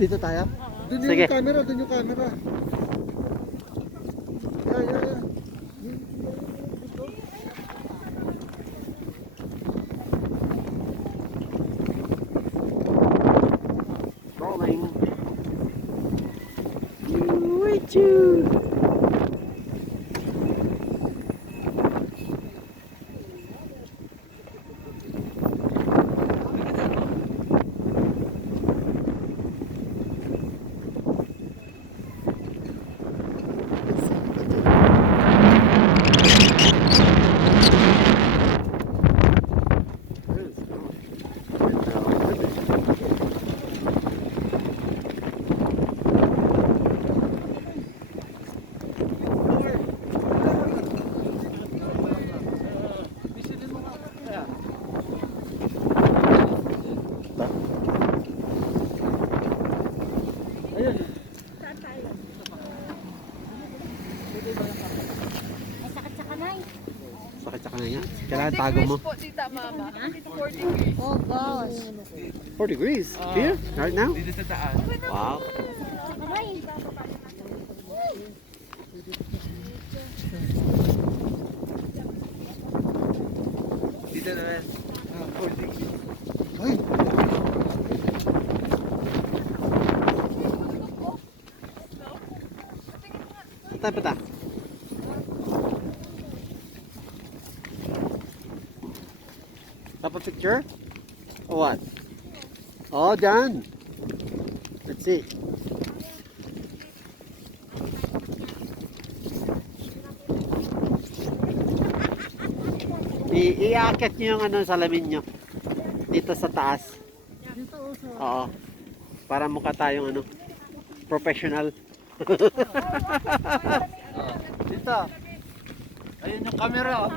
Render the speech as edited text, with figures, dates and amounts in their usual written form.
Dito tayo? Doon Sige. yung camera, doon yung camera. Yeah. Rolling. Choo. Sakit sa kanaya. Kailangan tago mo. 40 degrees po, tita, mama. 40 degrees. Oh gosh. 4 degrees. Here? Right now? Dito sa taas. Wow. Aray. Dito naman. 40 degrees. Ay! Tayo pa ta. Papa picture? Or what? Oh, done. Let's see. Iaakit nyo yung ano, salamin nyo. Dito sa taas. Dito uso. Oo. Para mukha tayong ano, professional. Dito. Ayun yung camera. Oh.